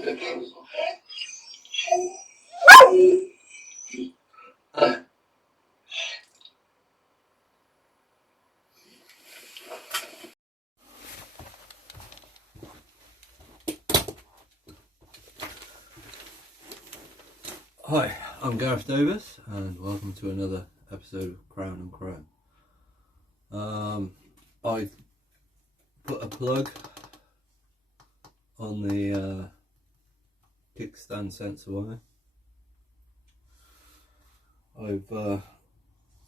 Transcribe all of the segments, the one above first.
Hi, I'm Gareth Davis and welcome to another episode of Crown and Chrome. I put a plug on the kickstand sensor wire. I've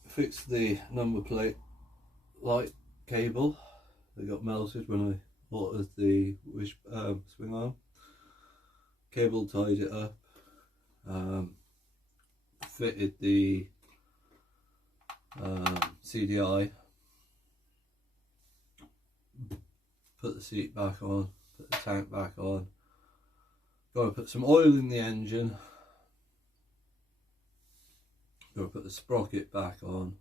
fixed the number plate light cable that got melted when I altered the swing arm. Cable tied it up. Fitted the CDI, put the seat back on, put the tank back on, got to put some oil in the engine, got to put the sprocket back on,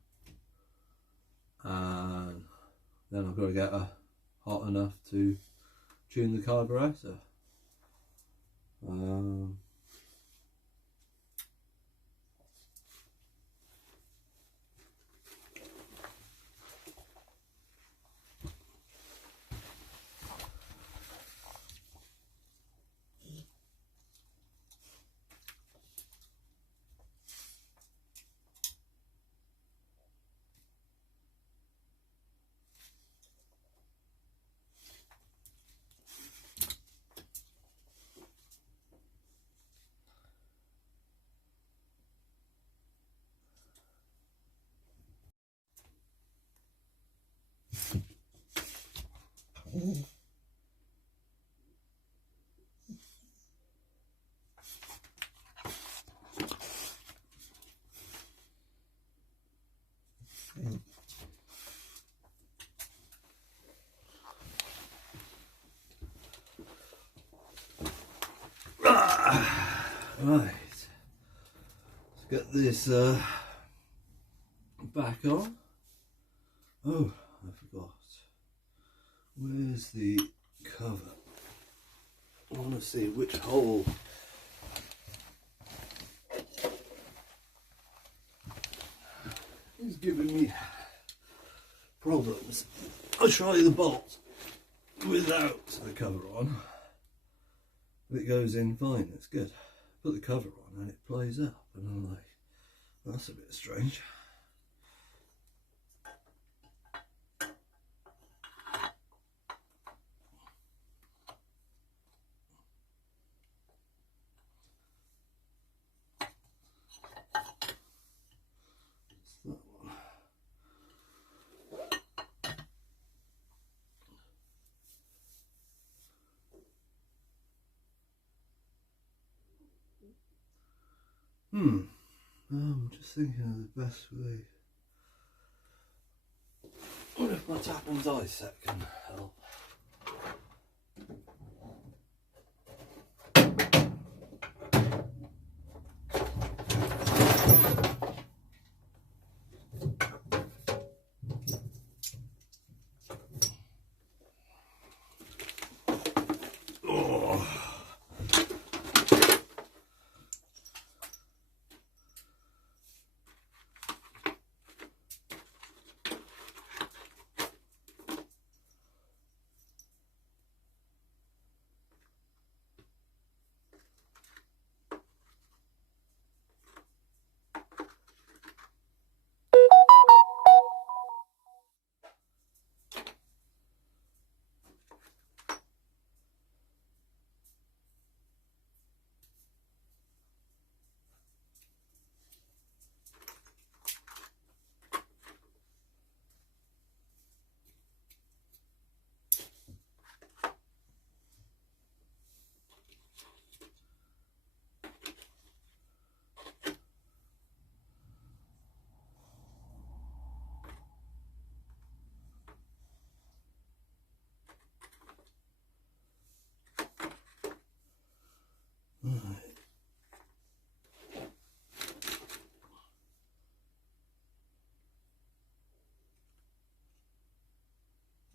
and then I've got to get her hot enough to tune the carburetor. Right, let's get this back on. Oh, I forgot. Where's the cover? I want to see which hole is giving me problems. I'll try the bolt without the cover on. It goes in fine, it's good. Put the cover on and it plays up, and I'm like, that's a bit strange. I'm just thinking of the best way. What if my Tapham's ice set can help?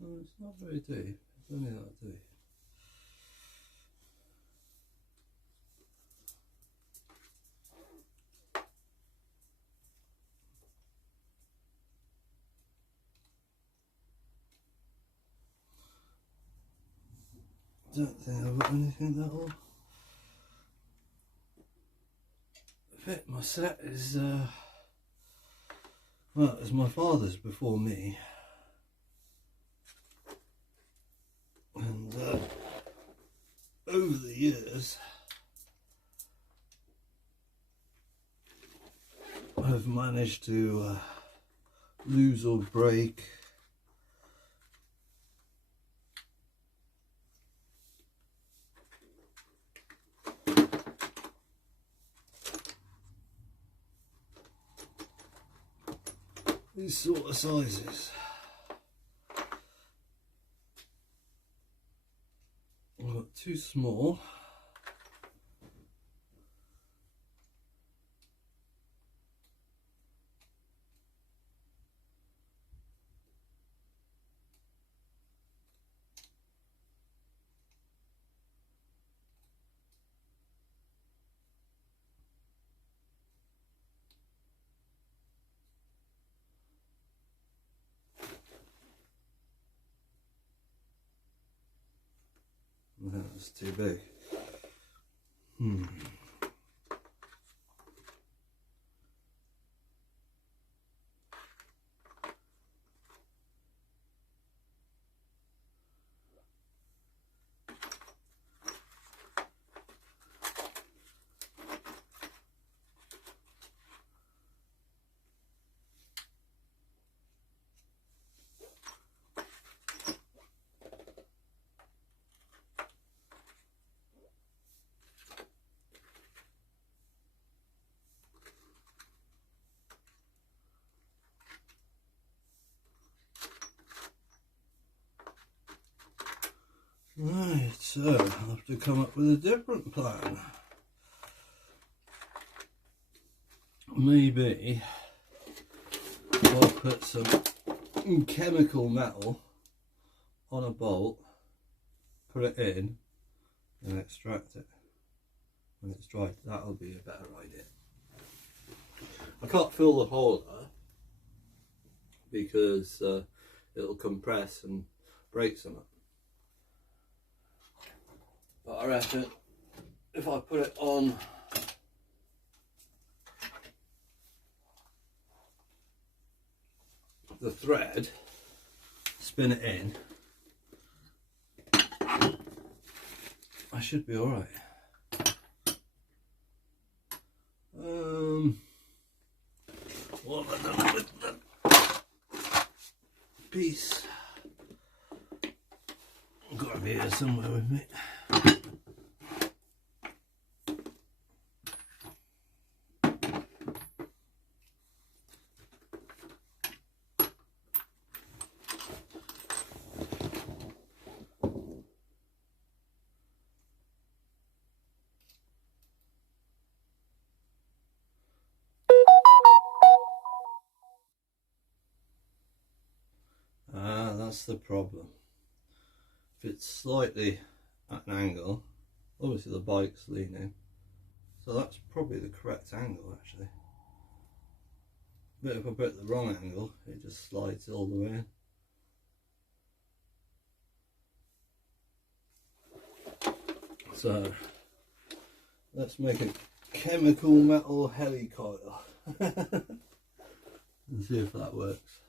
Oh, it's not very deep, it's only that deep. don't think I've got anything that'll fit. My set is well, it's my father's before me, and over the years I've managed to lose or break these sort of sizes. I've got too small. That's too big. Right, so I'll have to come up with a different plan. Maybe I'll put some chemical metal on a bolt, put it in and extract it when it's dry. That'll be a better idea. I can't fill the hole there because it'll compress and break something. But I reckon if I put it on the thread, spin it in, I should be alright. What have I done with the piece? I've got to be here somewhere with me. That's the problem. If it's slightly at an angle, obviously the bike's leaning, so that's probably the correct angle actually. But if I put the wrong angle, it just slides all the way in. So let's make a chemical metal helicoil and see if that works.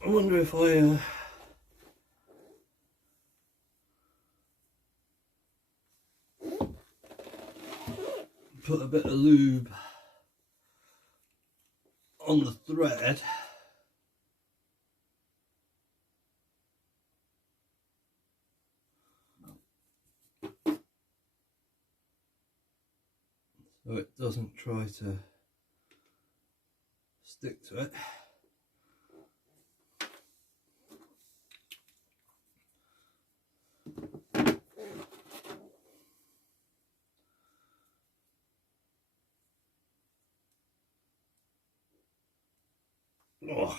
I wonder if I put a bit of lube on the thread, so it doesn't try to stick to it. Oh.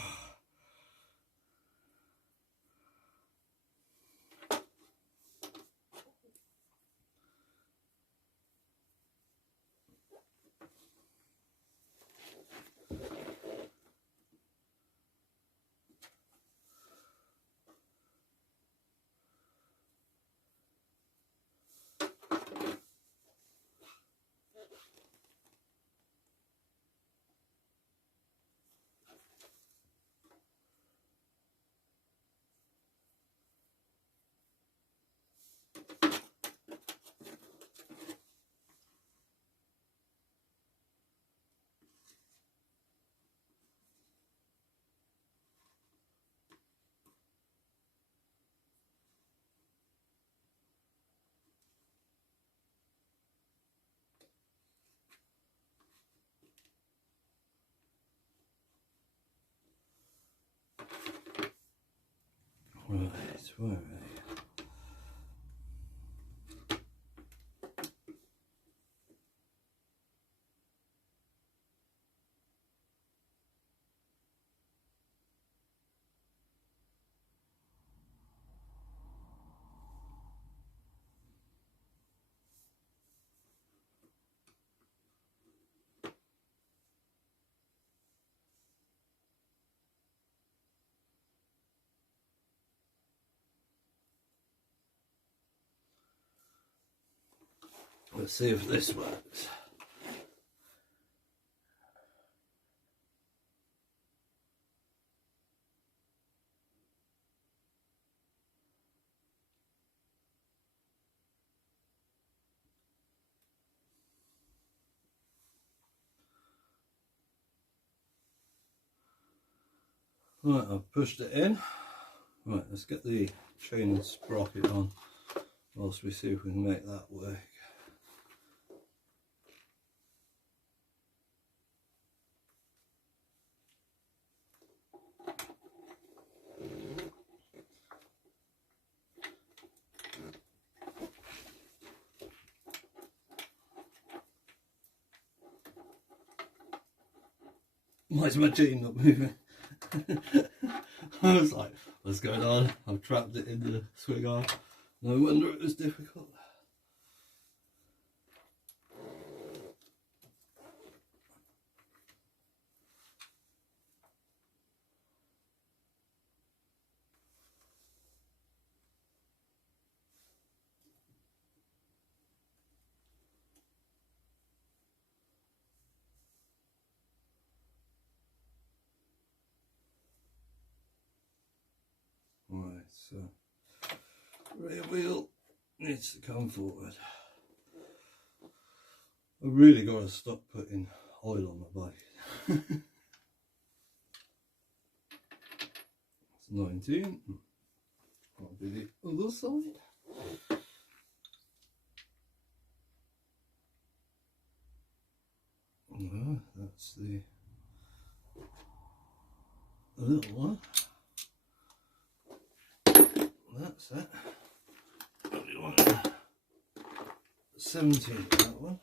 Right, where are they? Let's see if this works. Right, I've pushed it in. Right, let's get the chain and sprocket on whilst we see if we can make that work. Why is my chain not moving? I was like, what's going on? I've trapped it in the swing arm. No wonder it was difficult. Right, so rear wheel needs to come forward. I've really got to stop putting oil on my bike. It's 19. I'll do the other side. That's the little one. That's it. Probably want 17 that one.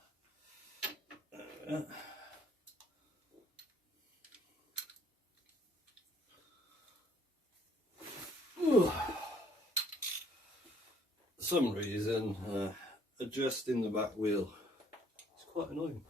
For some reason, adjusting the back wheel is quite annoying.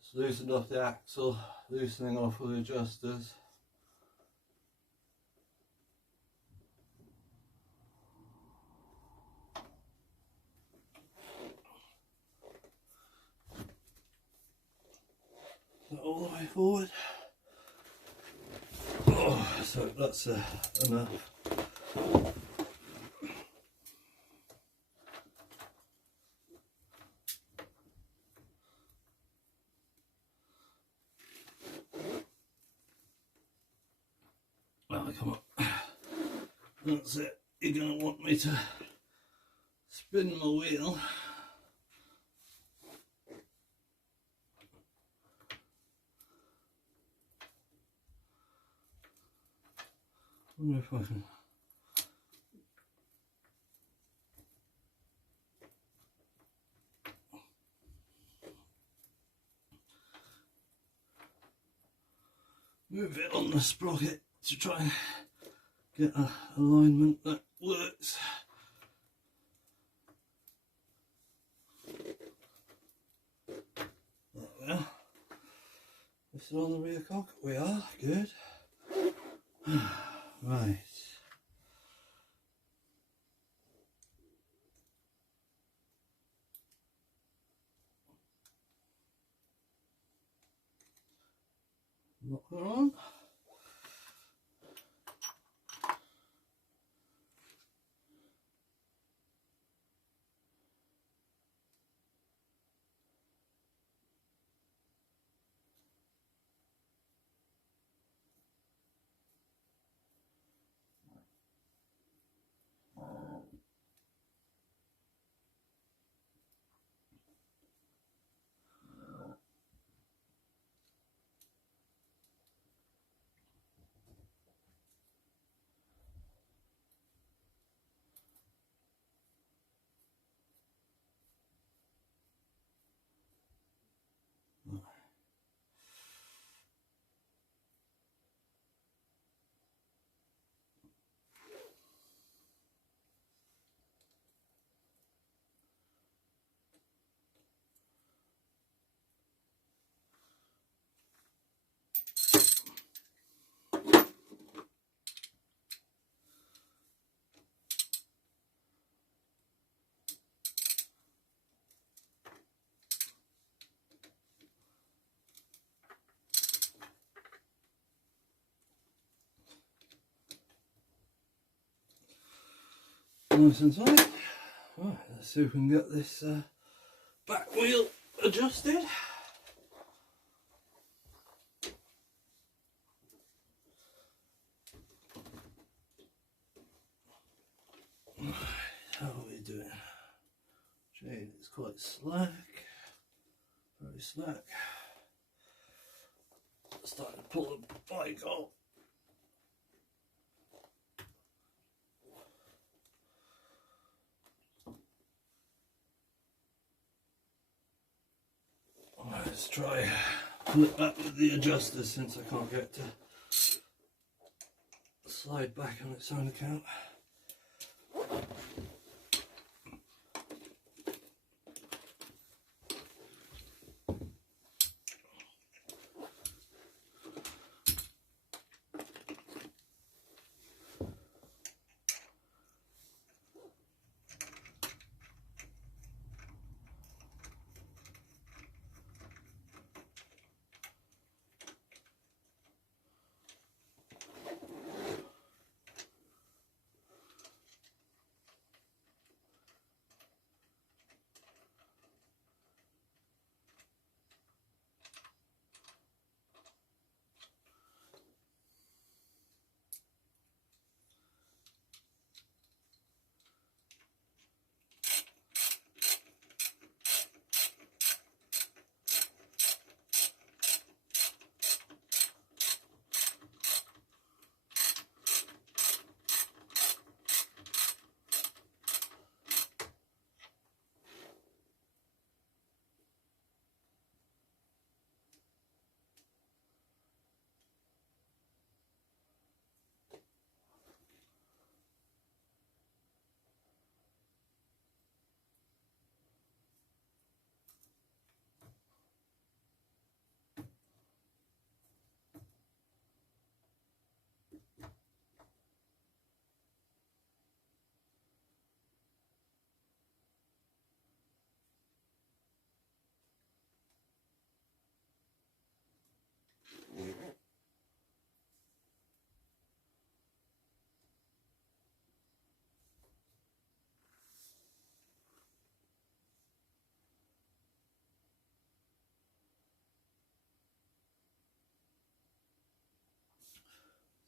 Just loosened off the axle, loosening off all the adjusters. All the way forward. Oh, so that's enough. Oh, come on. That's it. You're going to want me to spin my wheel. I wonder if I can. Move it on the sprocket to try and get an alignment that works. There we are. This is on the rear cock. We are good. Right. lock her on. Nice and tight. Right, let's see if we can get this back wheel adjusted. How are we doing? Chain is quite slack, very slack. Starting to pull the bike off. Let's try pull it back with the adjuster since I can't get to slide back on its own account.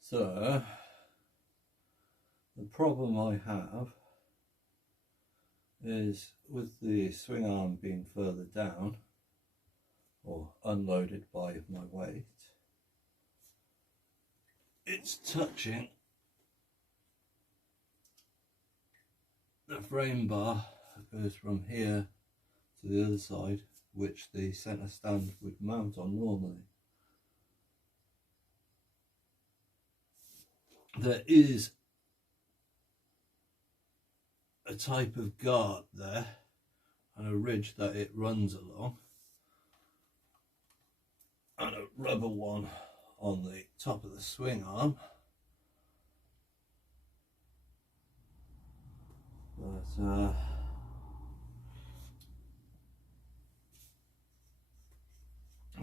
So, the problem I have is with the swing arm being further down or unloaded by my weight, it's touching the frame bar that goes from here to the other side, which the centre stand would mount on normally. There is a type of guard there and a ridge that it runs along, and a rubber one on the top of the swing arm. But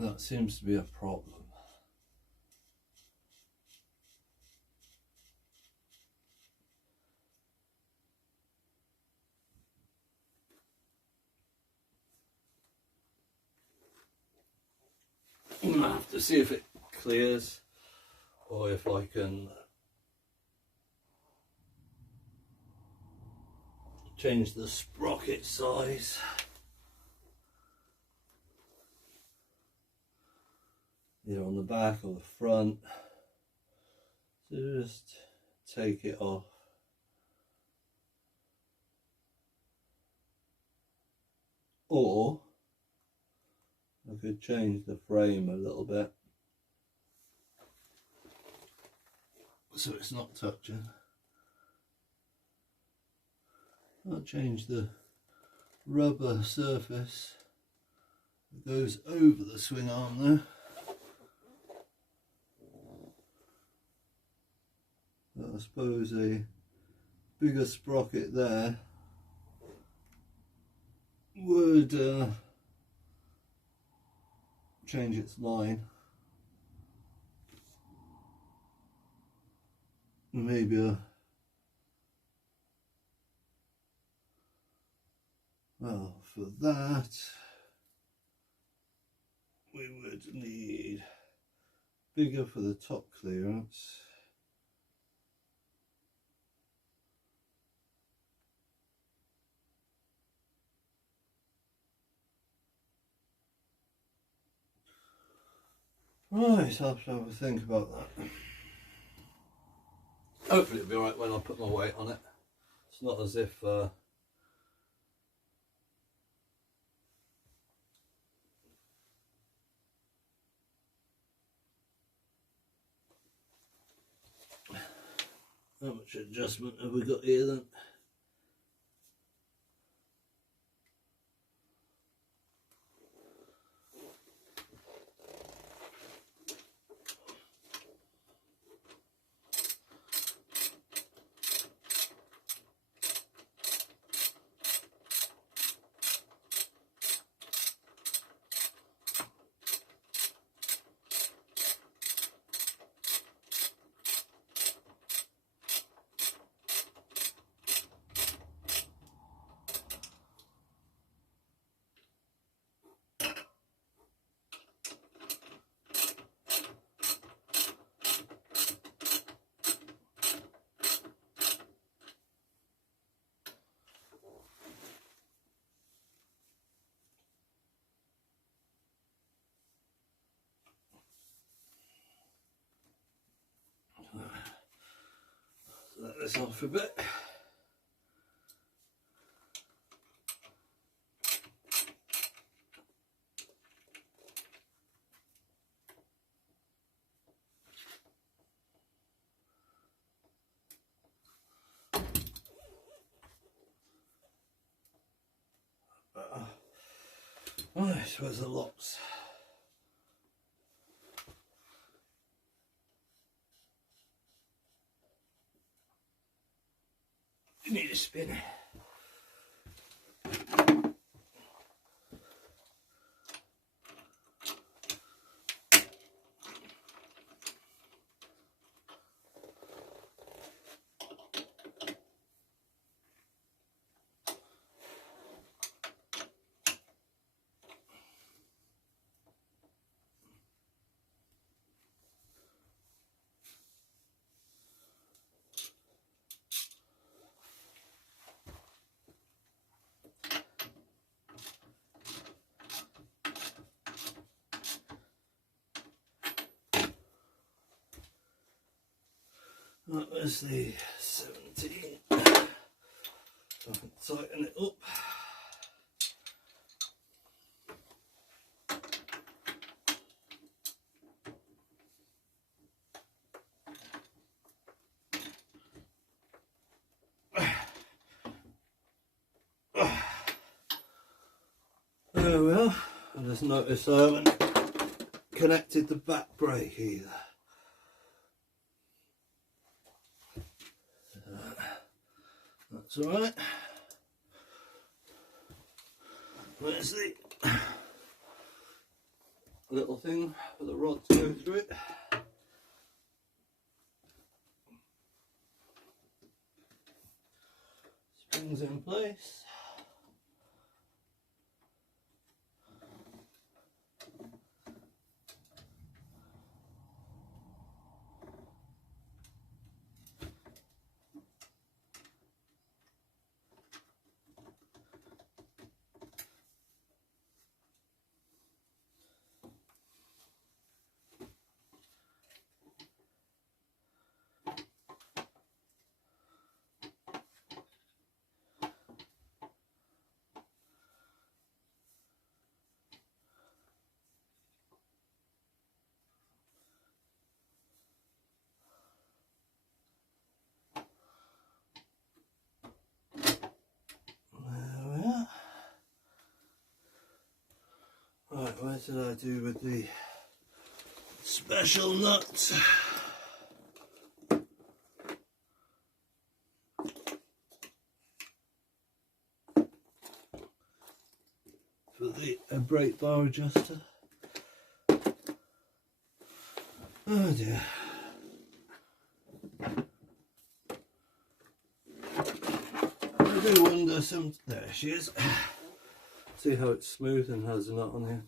that seems to be a problem. have to see if it clears or if I can change the sprocket size. Either on the back or the front. So just take it off. Or I could change the frame a little bit so it's not touching. I'll change the rubber surface that goes over the swing arm there. But I suppose a bigger sprocket there would change its line. Maybe well, for that we would need bigger for the top clearance. Right, I'll have to have a think about that. Hopefully it'll be alright when I put my weight on it. It's not as if how much adjustment have we got here then? Let this off a bit. Right, where's the locks? You need a spin. That was the 17. So I can tighten it up. There we are. I just noticed I haven't connected the back brake either. That's alright. Where's the little thing for the rod to go through it? Springs in place. Right, what did I do with the special nuts? For the brake bar adjuster. Oh dear. I do wonder there she is. See how it's smooth and has a nut on here.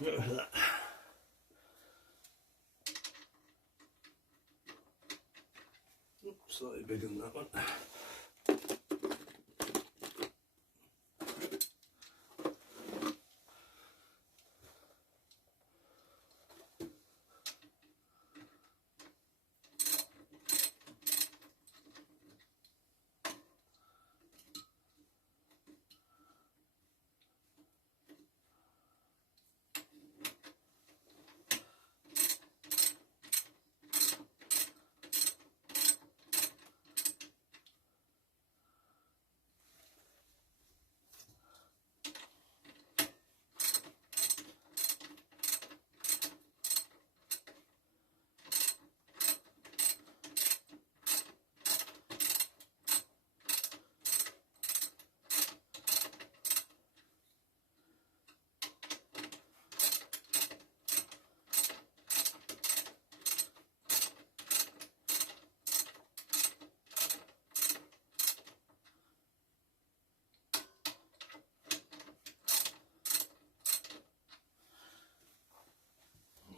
Look at that. Oops, slightly bigger than that one.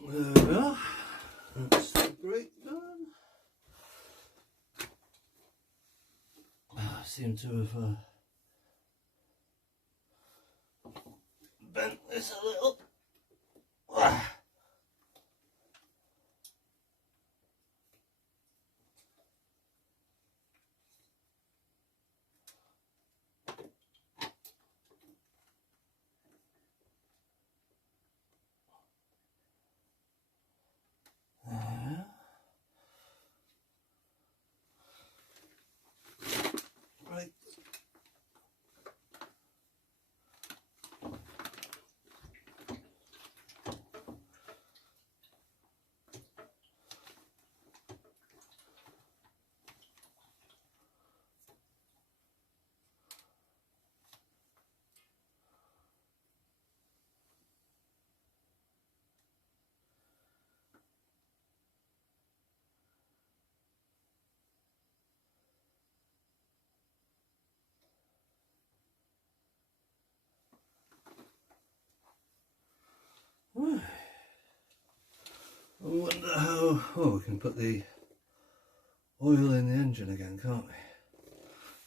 There we are. That's the brake done. I seem to have bent this a little. Right. I wonder how. Oh, we can put the oil in the engine again, can't we?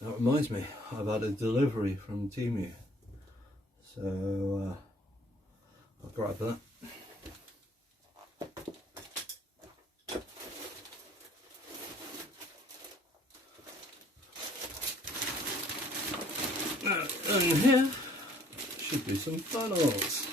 That reminds me, I've had a delivery from Timu, so I'll grab that. And here should be some funnels.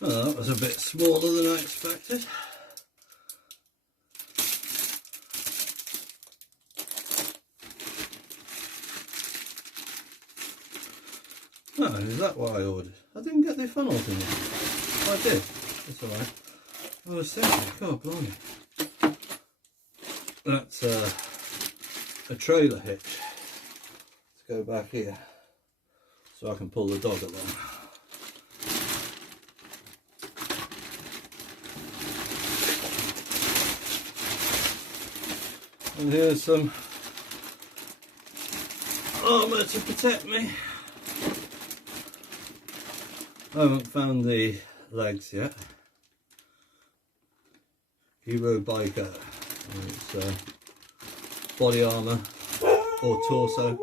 Well, that was a bit smaller than I expected. Oh, is that what I ordered? I didn't get the funnels in there. Oh, I did. That's alright. I was thinking, God blimey. That's a trailer hitch to go back here so I can pull the dog along. And here's some armour to protect me. I haven't found the legs yet. Hero Biker. It's body armour or torso.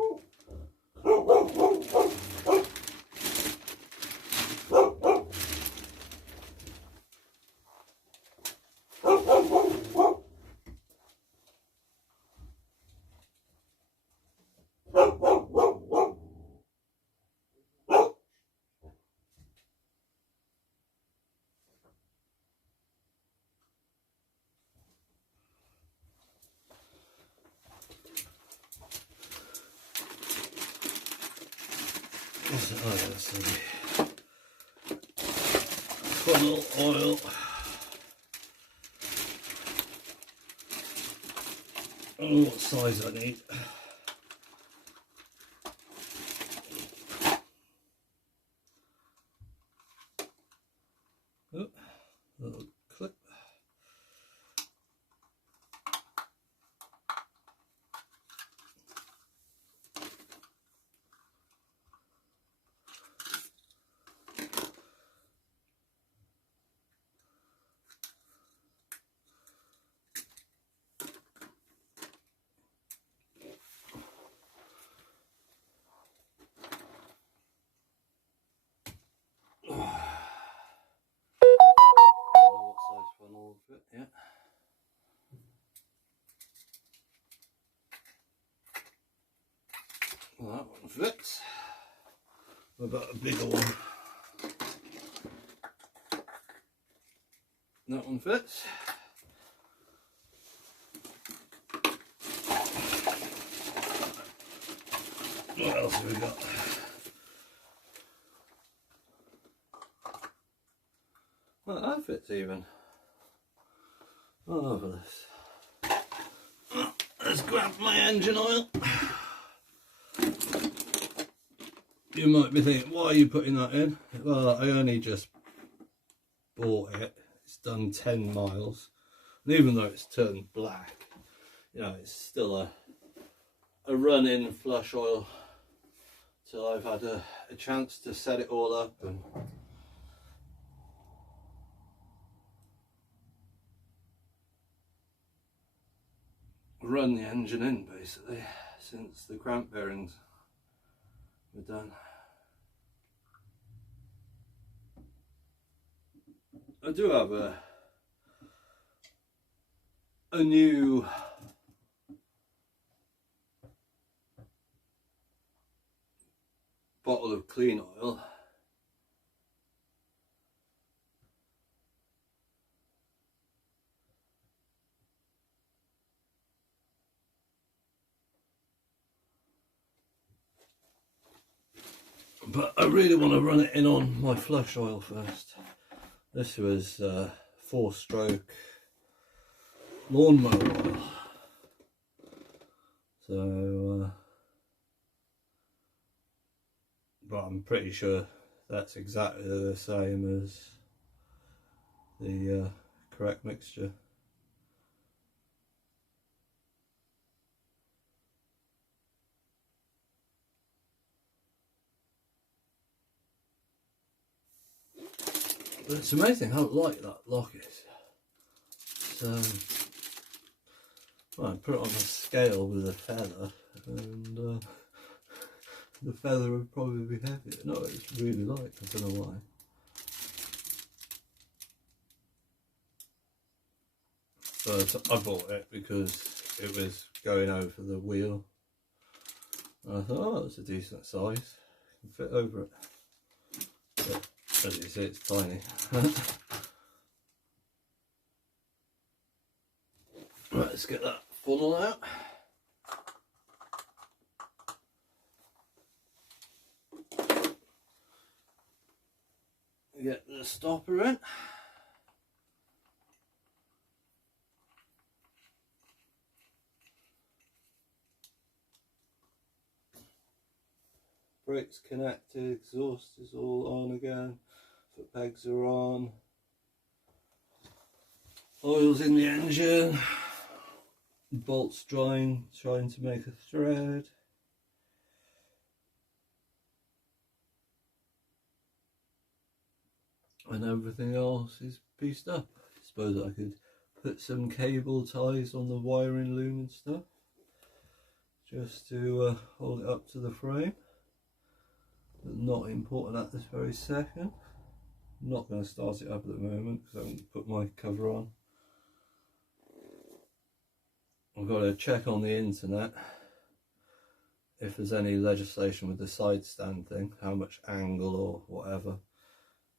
funnel oil. I don't know what size I need. Oh, little clip. Yeah. Well, that one fits. What about a bigger one? That one fits. What else have we got? Well, that fits even. Marvellous. Let's grab my engine oil. You might be thinking, why are you putting that in? Well, I only just bought it. It's done 10 miles. And even though it's turned black, you know, it's still a run-in flush oil till I've had a chance to set it all up and run the engine in, basically, since the cramp bearings were done. I do have a new bottle of clean oil. But I really want to run it in on my flush oil first. This was 4-stroke lawnmower oil. So, but I'm pretty sure that's exactly the same as the correct mixture. But it's amazing how light that lock is. So, well, I put it on a scale with a feather, and the feather would probably be heavier. No, it's really light, I don't know why. But I bought it because it was going over the wheel. And I thought, oh, it's a decent size, I can fit over it. But as you see, it's tiny. Right, let's get that funnel out. Get the stopper in. Brakes connected, exhaust is all on again, foot pegs are on, oil's in the engine, bolts trying to make a thread. And everything else is pieced up. I suppose I could put some cable ties on the wiring loom and stuff, just to hold it up to the frame. But not important at this very second. I'm not going to start it up at the moment because I haven't put my cover on. I've got to check on the internet if there's any legislation with the side stand thing, how much angle or whatever,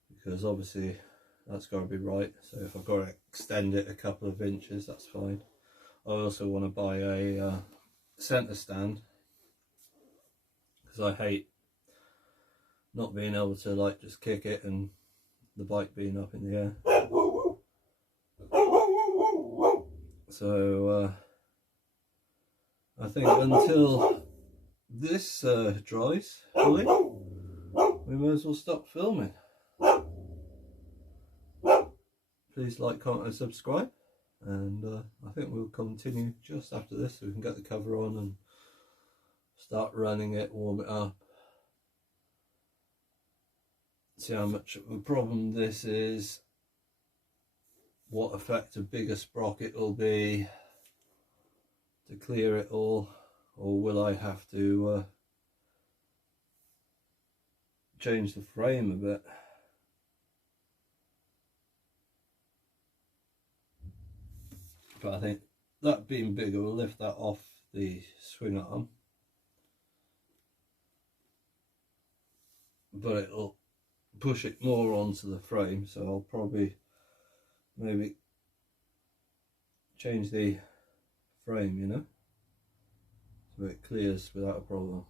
because obviously that's got to be right. So if I've got to extend it a couple of inches, that's fine. I also want to buy a centre stand because I hate not being able to like just kick it and the bike being up in the air. So I think until this dries fully, we may as well stop filming. Please like, comment and subscribe, and I think we'll continue just after this so we can get the cover on and start running it, warm it up, see how much of a problem this is, what effect a bigger sprocket will be to clear it all, or will I have to change the frame a bit. But I think that being bigger will lift that off the swing arm, but it'll push it more onto the frame, so I'll probably maybe change the frame, you know, so it clears without a problem.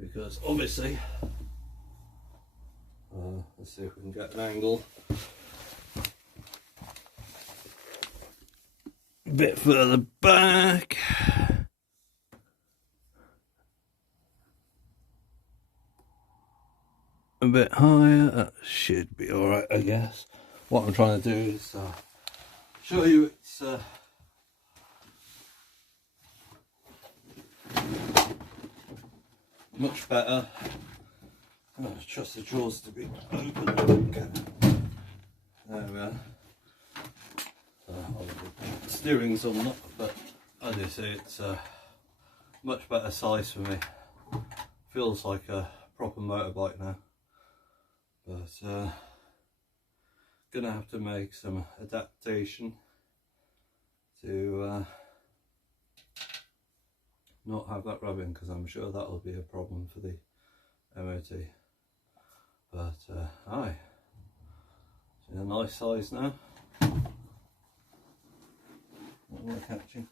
Because obviously, let's see if we can get an angle a bit further back. A bit higher, that should be alright, I guess. What I'm trying to do is show you it's much better. I trust the drawers to be open. There we are. The steering's on up, but as you see, it's a much better size for me. Feels like a proper motorbike now. But gonna have to make some adaptation to not have that rubbing, because I'm sure that'll be a problem for the MOT. But aye, it's in a nice size now. What am I catching?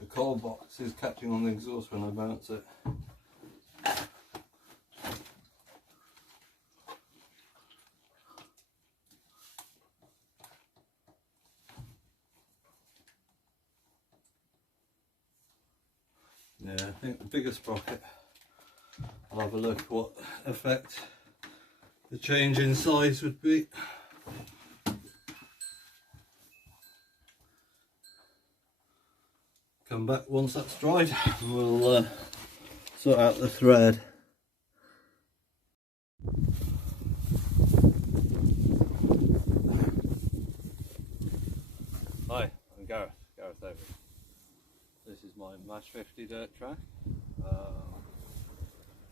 The coil box is catching on the exhaust when I bounce it. Yeah, I think the bigger sprocket, I'll have a look what effect the change in size would be. Come back once that's dried and we'll sort out the thread. Hi, I'm Gareth Davis. This is my MASH 50 dirt track.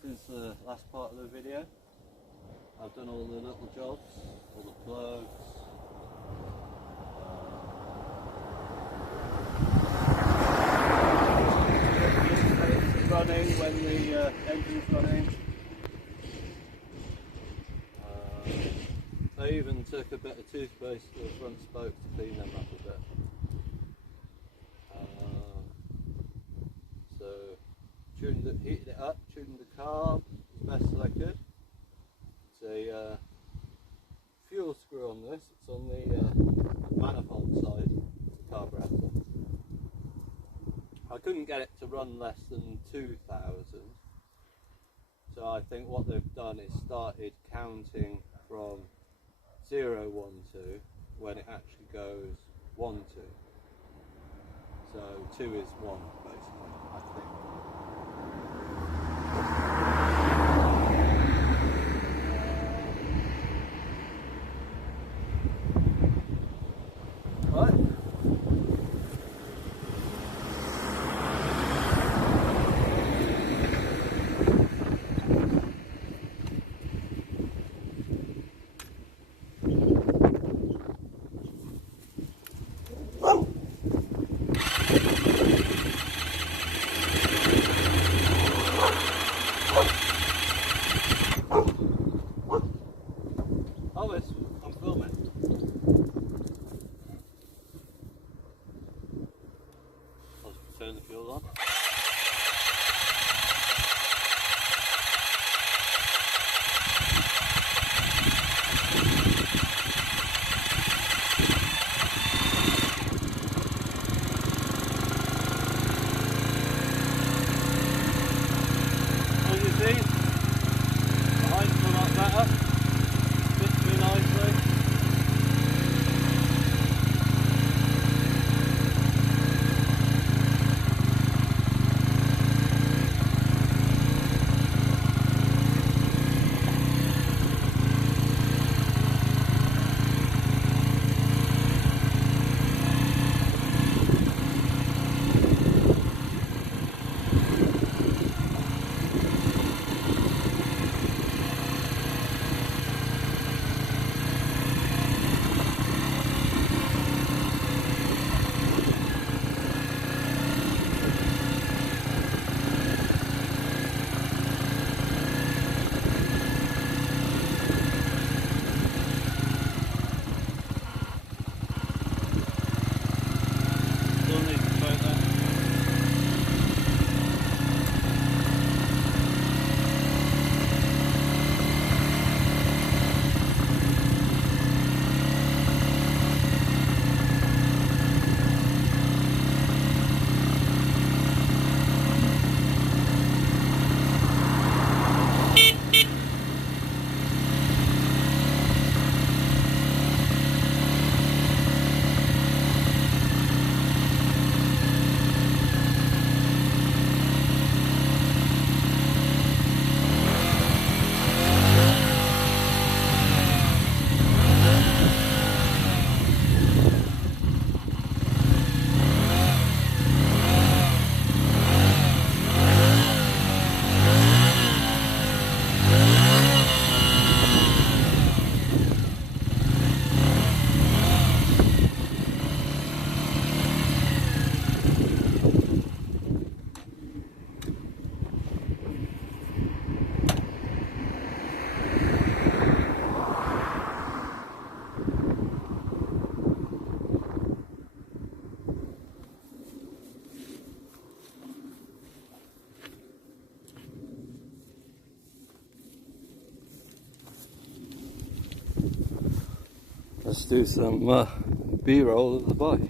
Since the last part of the video, I've done all the little jobs, all the plugs, running when the engine's running. I even took a bit of toothpaste to the front spokes to clean them up a bit. Heated it up, tuned the carb as best as I could. It's a fuel screw on this, it's on the manifold side of the carburetor. I couldn't get it to run less than 2,000, so I think what they've done is started counting from 0, 1, 2 when it actually goes 1, 2. So 2 is 1 basically, I think. matter. Fits me nicely. Let's do some B-roll of the bike.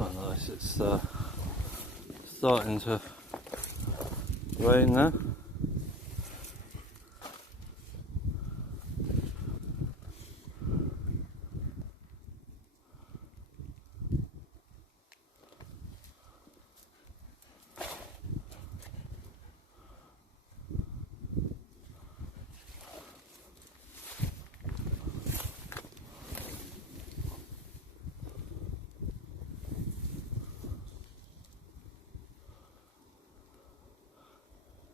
Oh nice, it's starting to rain now.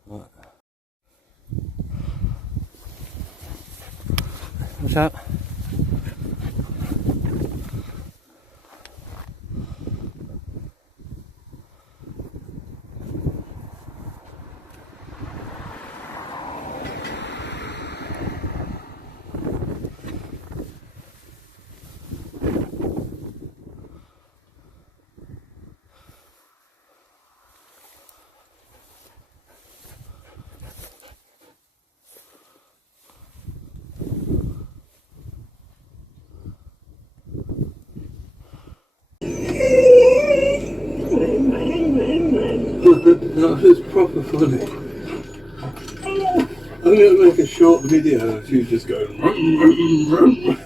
Right. What's up? That was proper funny. I'm going to make a short video of you just going rum, rum, rum.